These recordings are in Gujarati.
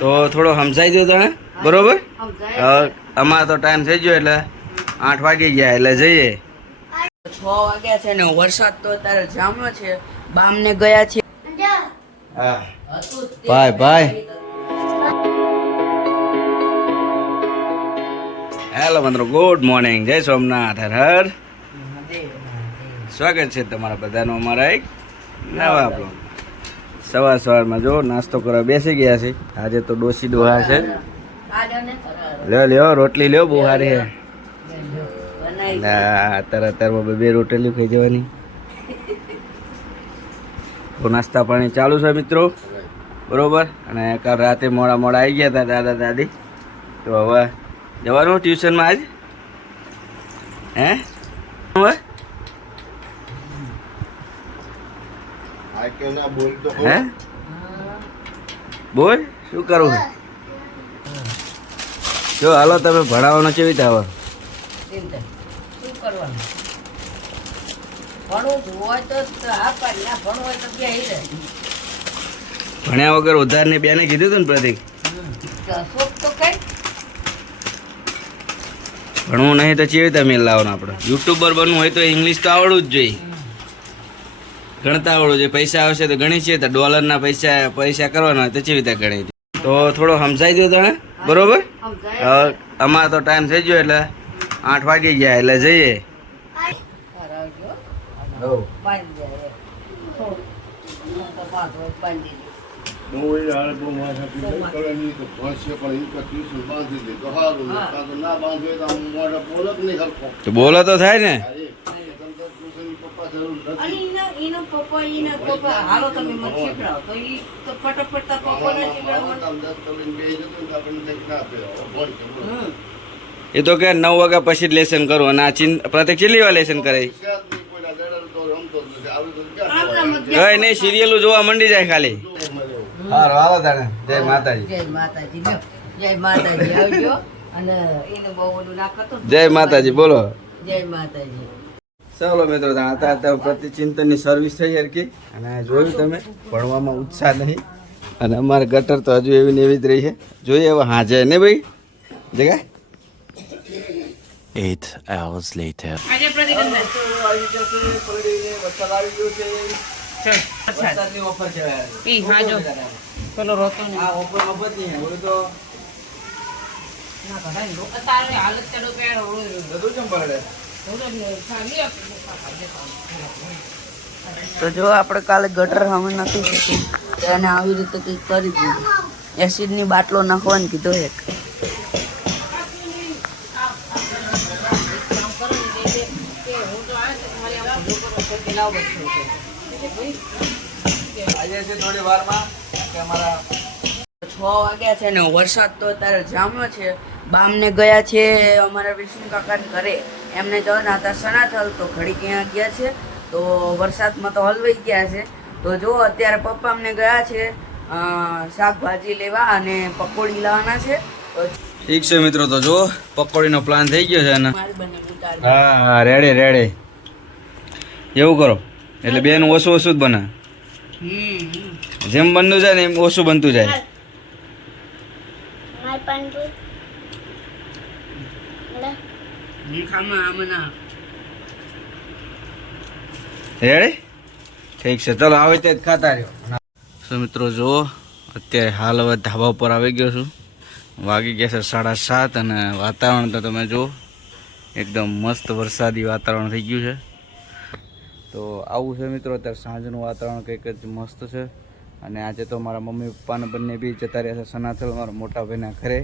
તો થોડો સમજાઈ દો તમે બરોબર? અમારે તો ટાઈમ થઈ ગયો એટલે આઠ વાગી ગયા એટલે જઈએ. છ વાગ્યા છે ને વરસાદ તો અત્યારે જામ્યો છે. બામને ગયા છે. હા. ભાઈ ભાઈ. હેલો મિત્રો. ગુડ મોર્નિંગ જય સોમનાથ. હર હર. સ્વાગત છે તમારા બધાનો અમારા એક નવા બ્લોગ સવાર સવારમાં જો નાસ્તો કરવા બેસી ગયા છે. આજે તો ડોસી ડોહા છે. લ્યો લ્યો રોટલી લ્યો, બહુ સારી અત્યારે અત્યારે બે રોટલી ખાઈ જવાની. તો નાસ્તા પાણી ચાલુ છે મિત્રો. બરોબર? અને કાલ રાતે મોડા મોડા આવી ગયા હતા દાદા દાદી. તો હવે જવાનું ટ્યુશનમાં આજ? હે હવે હે. બોલ? શું કરવું જો હાલો તમે ભણાવવાનો કેવી રીતે આવે? શું કરવાનું? ભણવું હોય તો તો પાડી ના ભણવું હોય તો બે હિરે ભણ્યા વગર ઉધારની બેને કીધું હતું ને પ્રતિક? તો ભણવું નહીં તો કેવી રીતે મેલ લાવવાનું આપણે? યુટ્યુબર બનવું હોય તો ઇંગ્લિશ તો આવડવું જ જોઈએ. ગણતા આવડવું જોઈએ પૈસા આવશે તો ગણી છે તો ડોલરના પૈસા પૈસા કરવાના હોય તો ચેવી રીતે ગણી તો થોડો સમજાઈ દો તને બરોબર? અમારે તો ટાઈમ થઈ ગયો એટલે આઠ વાગી ગયા એટલે જઈએ. તો બોલો તો થાય ને. એનો પપ્પા એના પપ્પા. હાલો તમે મને શીખડાવો તો ઈ તો ફટાફટ તાર પપ્પાને શીખડાવો હમ. એ તો કે નવ વાગ્યા પછી જ લેસન કરો અને આ ચિન પ્રતિક કેટલી વાર લેસન કરે? કઈ નહીં સિરિયલો જોવા મંડી જાય ખાલી. હારો હાલો તાણે. જય માતાજી. જય માતાજી જય માતાજી. આવજો. અને એનું બહુ બધું નાખતો જય માતાજી બોલો. જય માતાજી. ચાલો મિત્રો તો હતા હતા પ્રતિચિંતનની સર્વિસ થઈ હરકી અને જોયું તમે ભણવામાં ઉત્સાહ નહીં. અને અમારે ગટર તો હજુ એવી ને એવી જ રહી છે. જોઈએ હવે હાજે ને ભાઈ? જગા Eight hours later. વરસાદની ઓફર છે. ઈ હાજો પેલો રોતો ને આ ઓફર ઓફર નહીં હે ઓલું તો ના કદાચ હાલત ચડો કે બધું કેમ પડે તો જો આપણે કાલે ગટર સામે નથી તો એને આવી રીતે કંઈક કરી દીધું. એસિડની બાટલો નાખવાનું કીધો એક. છ વાગ્યા છે ને વરસાદ તો અત્યારે જામ્યો છે. બામને ગયા છે અમારા વિષ્ણુ કાકાને ઘરે. એમને જવાના હતા સનાથલ તો ઘડી ક્યાં ગયા છે તો વરસાદમાં તો હલવાઈ ગયા છે. તો જો અત્યારે પપ્પા અમને ગયા છે શાકભાજી લેવા અને પકોડી લાવવાના છે ઠીક છે મિત્રો તો જો પકોડીનો પ્લાન થઈ ગયો છે અને હા હા રેડે રેડે એવું કરો એટલે બેન ઓછું ઓછું જ બને. જેમ બનતું જાય ને એમ ઓછું બનતું જાય. રેડી ઠીક છે, ચલો આવે તે ખાતા રહ્યો. સો મિત્રો, જુઓ, અત્યારે હાલ હવે ધાબા ઉપર આવી ગયો છું. વાગી ગયા છે સાડા સાત અને વાતાવરણ તો તમે જુઓ, એકદમ મસ્ત વરસાદી વાતાવરણ થઈ ગયું છે. તો આવું છે મિત્રો, અત્યારે સાંજનું વાતાવરણ કંઈક જ મસ્ત છે. અને આજે તો મારા મમ્મી પપ્પાને બંને બી જતા રહ્યા છે સનાથલ, મારા મોટા ભાઈના ઘરે.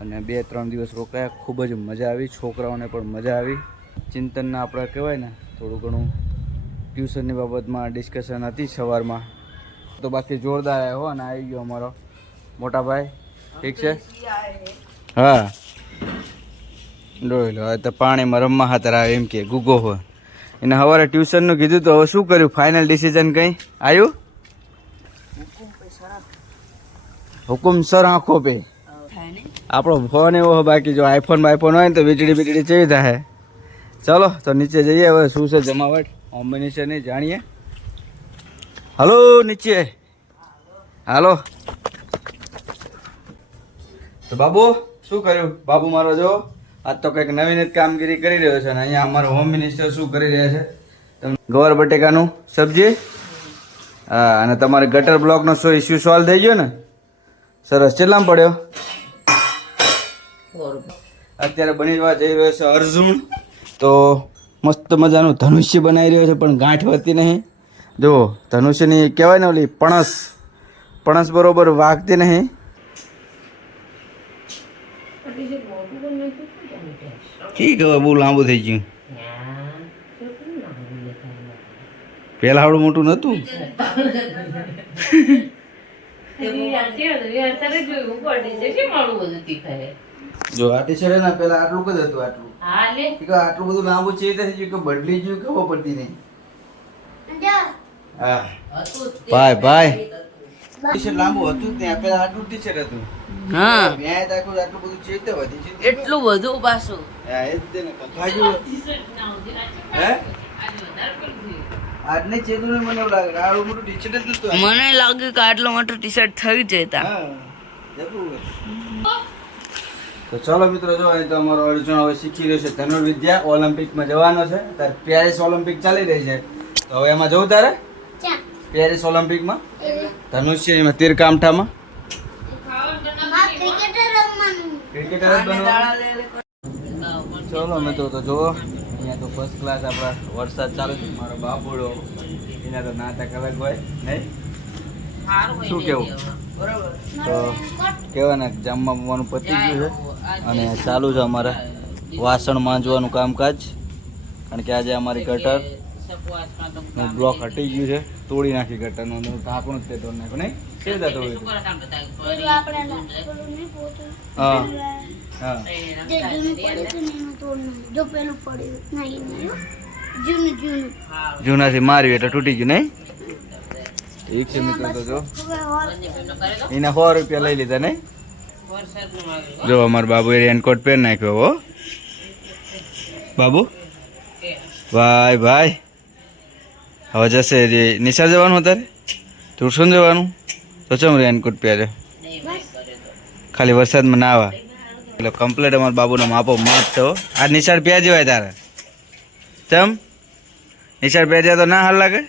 અને બે ત્રણ દિવસ રોકાયા. ખૂબ જ મજા આવી. છોકરાઓને પણ મજા આવી. ચિંતનના આપણે કહેવાય ને થોડું ઘણું ટ્યુશનની બાબતમાં ડિસ્કશન હતી સવારમાં. તો બાકી જોરદાર આવ્યો હો અને આવી ગયો અમારો મોટા ભાઈ. ઠીક છે? હા. જોઈ લો હવે તો પાણીમાં રમવા હાથર આવે એમ કે ગુગો હોય એને સવારે ટ્યુશનનું કીધું તો હવે શું કર્યું? ફાઇનલ ડિસિઝન કંઈ? આવ્યું હુકુમ સર આંખો પે. આપણો ફોન એવો બાકી જો આઈફોન બાઈફોન હોય ને તો વીજળી બીજળી ચેવી થાય. ચલો, તો નીચે જઈએ, હવે શું છે જમાવટ? ઓમ્બની છે જાણીએ. હલો, નીચે. હાલો. તો બાબુ, શું કર્યું? બાબુ મારો જો, આજ તો કંઈક નવીન જ કામગીરી કરી રહ્યો છે અને અહીંયા અમારો હોમ મિનિસ્ટર શું કરી રહ્યા છે? તમને ગવાર બટેકાનું સબ્જી? હા, અને તમારે ગટર બ્લોકનો શું ઇસ્યુ સોલ્વ થઈ ગયો ને? સરસ, કેટલામાં પડ્યો? અત્યારે બની જવા જઈ રહ્યો છે અર્જુન. તો મસ્ત મજાનું ધનુષ્ય બનાવી રહ્યો છે પણ ગાંઠ વધતી નહીં. જો ધનુષ્યની કહેવાય ને ઓલી પણસ. પણસ બરોબર વાગતી નહીં. ઠીક હવે બહુ લાંબુ થઈ ગયું. પેલા આવડું મોટું નતું જો આ ટી શર્ટ ને પેલા આટલું જ હતું આટલું. હા લે. કે આટલું બધું લાંબુ છે થઈ ગયું કે બદલી ગયું ખબર પડતી નહીં. હા. ભાઈ ભાઈ. ટી શર્ટ લાંબુ હતું ત્યાં પેલા આટલું ટી શર્ટ હતું. હા. મેં આખું આટલું બધું ચેતે વધી છે. એટલું બધું પાછું. હા એ જ તે ને કખાયું હે? આજને ચેતું ને મને એવું લાગે આટલું મોટું ટી શર્ટ જ નતું મને લાગ્યું કે આટલો મોટો ટી શર્ટ થઈ જતા. હા જબરું. તો ચાલો મિત્રો જો અહીં તો અમારો અર્જુન હવે શીખી રહ્યો છે. ધનુર્વિદ્યા ઓલિમ્પિકમાં જવાનો છે. ત્યારે પેરિસ ઓલિમ્પિક ચાલી રહી છે. તો હવે એમાં જવું તારે? પેરિસ ઓલિમ્પિકમાં? ધનુષ્ય એમાં તીર કામઠામાં ક્રિકેટર બનવાનું. ચલો મિત્રો તો જુઓ. અહીંયા તો ફર્સ્ટ ક્લાસ આપણા વરસાદ ચાલુ છે. મારો બાપુડો એના તો નાટક અલગ હોય નહીં? શું કેવું? તો કેવાના ને જમવા બમવાનું પતી ગયું છે. અને ચાલુ છે અમારે વાસણ માંજવાનું કામકાજ. કારણ કે આજે અમારી ગટર બ્લોક હટી ગયું છે. તોડી નાખી ગટરનું ઢાંકણું જ તે તોડી નાખ્યું. નહીં? કેવી રીતે તોડી હા હા. જો પેલું પડ્યું નહીં નહીં જૂનું જૂનું. જૂનાથી માર્યું એટલે તૂટી ગયું નહીં? ઠીક છે મિત્રો તો જો. એના સો રૂપિયા લઈ લીધા નહીં? જો અમારા બાબુએ રેનકોટ પહેરી નાખ્યો હો. બાબુ? ભાઈ ભાઈ. હવે જશે રે. નિશા જવાનું અત્યારે? તુરસુન જવાનું? તો ચમ રેનકોટ પહેર્યો? ખાલી વરસાદમાં ના આવા. એટલે કમ્પ્લેટ અમારા બાબુનો માપો માપ થયો હો. આ નિશાળ પહેર જવાય તારે. ચમ? નિશાળ પહેર્યા તો ના હાલ લાગે?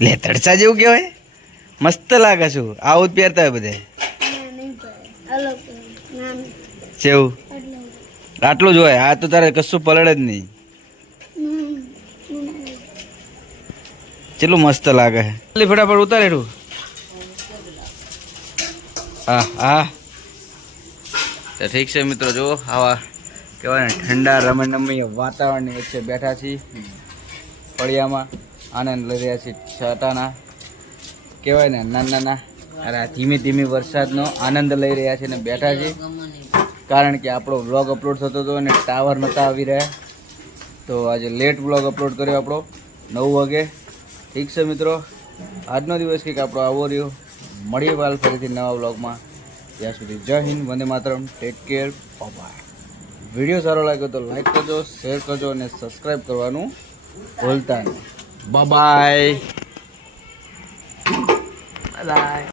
લે તડસા જેવું કહેવાય. મસ્ત લાગે છું. આવું જ પહેરતા હોય બધે નહીં પડે અલગ નામ જેવું? આટલું જ હોય આ તો તારે કશું પલળે જ નહીં. કેટલું મસ્ત લાગે છે. ફટાફટ ઉતારેડું હા હા. તો ઠીક છે મિત્રો જો આવા કહેવાય ને ઠંડા રમણરમ્ય વાતાવરણની વચ્ચે બેઠા છીએ. ફળિયામાં આનંદ લઈ રહ્યા છીએ છતાના કહેવાય ને નાના નાના અરે ધીમી ધીમી વરસાદનો આનંદ લઈ રહ્યા છે ને બેઠા છીએ. કારણ કે આપણો વ્લોગ અપલોડ થતો હતો અને ટાવર નહોતા આવી રહ્યા. તો આજે લેટ વ્લોગ અપલોડ કર્યો આપણો, નવ વાગે. ઠીક છે મિત્રો? આજનો દિવસ કંઈક આપણો આવો રહ્યો. મળીએ વાલ ફરીથી નવા વ્લોગમાં ત્યાં સુધી જય હિન્દ, વંદે માતરમ. ટેક કેર બાય વીડિયો સારો લાગ્યો તો લાઈક કરજો શેર કરજો અને સબસ્ક્રાઈબ કરવાનું ભૂલતા નહીં. Bye bye